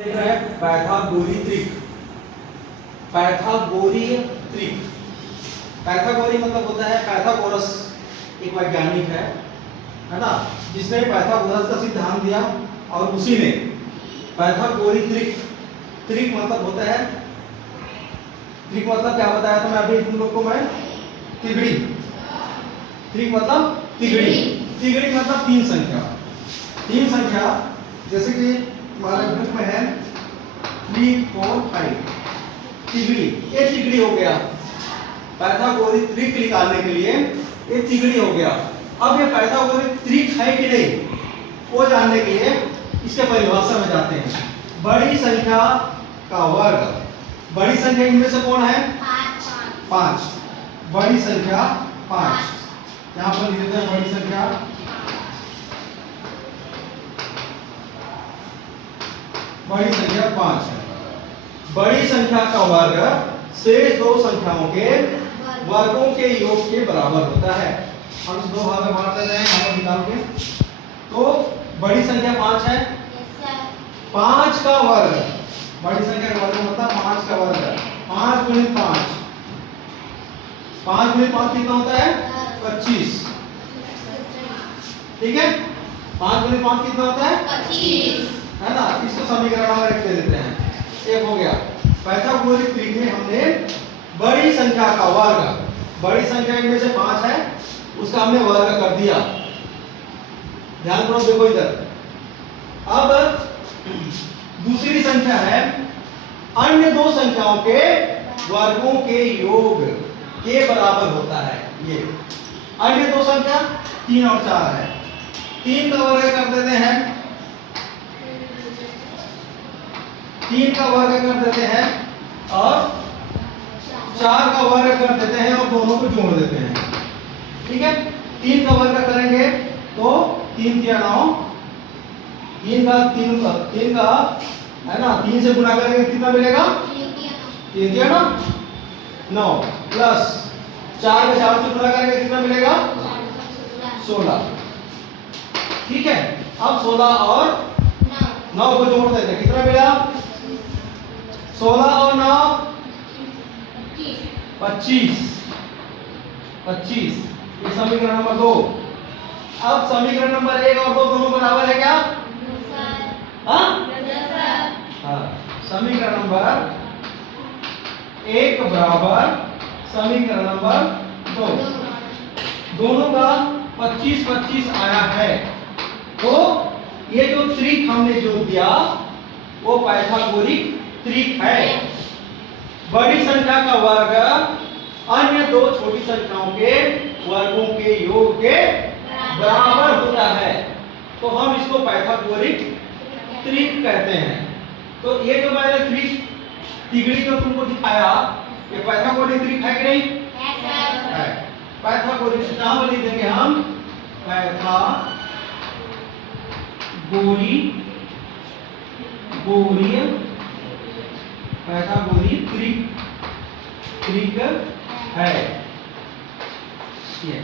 है पाइथागोरी त्रिक। पाइथागोरीय त्रिक, पाइथागोरी मतलब होता है पाइथागोरस एक वैज्ञानिक है ना, जिसने पाइथागोरस का सिद्धांत दिया और उसी ने पाइथागोरी त्रिक, त्रिक मतलब होता है, त्रिक मतलब क्या बताया था मैं अभी तुम लोग को, मैं तिगड़ी, त्रिक मतलब तिगड़ी, तिगड़ी मतलब तीन संख्या, तीन संख्या जैसे कि हमारे बुक में है 3 4 5 तिगड़ी, ये तिगड़ी हो गया। पाइथागोरी त्रिक निकालने के लिए ये तिगड़ी हो गया। अब ये पाइथागोरी त्रिक है कि नहीं वो जानने के लिए इसके परिभाषा में जाते हैं। बड़ी संख्या का वर्ग, बड़ी संख्या इनमें से कौन है? 5। बड़ी संख्या 5, यहां पर लिख देते हैं बड़ी संख्या, बड़ी संख्या 5 है। बड़ी संख्या का वर्ग शेष दो संख्याओं के वर्गों के योग के बराबर होता है। हम इस दो भाग में बांट देते हैं यहाँ पर निकाल के। तो बड़ी संख्या 5 है, 5 का वर्ग, बड़ी संख्या का वर्ग मतलब 5 का वर्ग, 5 गुणित 5, 5 गुणित 5 कितना होता है? 25। ठीक है, 5 गुणित 5 कितना होता है? 25, है ना। इसको समीकरण नंबर 1 दे देते हैं, एक हो गया। पाइथागोरी त्रिक में हमने बड़ी संख्या का वर्ग, बड़ी संख्या इनमें से 5 है, उसका हमने वर्ग कर दिया। ध्यान करो, देखो इधर। अब दूसरी संख्या है अन्य दो संख्याओं के वर्गों के योग के बराबर होता है। ये अन्य दो संख्या 3 और 4 है, 3 का वर्ग कर देते हैं, 3 का वर्ग कर देते हैं और 4 का वर्ग कर देते हैं और दोनों को जोड़ देते हैं। ठीक है, 3 का वर्ग करेंगे तो 3 3 9, 3 का है ना, 3 से गुणा करेंगे कितना मिलेगा? 3 3 9 प्लस 4 का 4 से गुणा करेंगे कितना मिलेगा? 16। ठीक है, अब 16 और 9 को जोड़ देते हैं, कितना मिला? 16 और 9 25, 25। ये समीकरण नंबर 2। अब समीकरण नंबर 1 और 2 दोनों बराबर है क्या? हाँ, समीकरण नंबर 1 बराबर समीकरण नंबर 2, दोनों का 25 25 आया है। तो ये जो त्रिक हमने जो दिया वो पाइथागोरिक त्रिक है। बड़ी संख्या का वर्ग अन्य दो छोटी संख्याओं के वर्गों के योग के बराबर होता है, तो हम इसको पाइथागोरिक त्रिक कहते हैं। तो ये जो मैंने त्रिक तिगड़ी जो तुमको दिखाया, ये पाइथागोरिक त्रिक है कि नहीं? है। पाइथागोरिक नाम लिख देंगे हम, पाइथागोरी त्रिक है ये।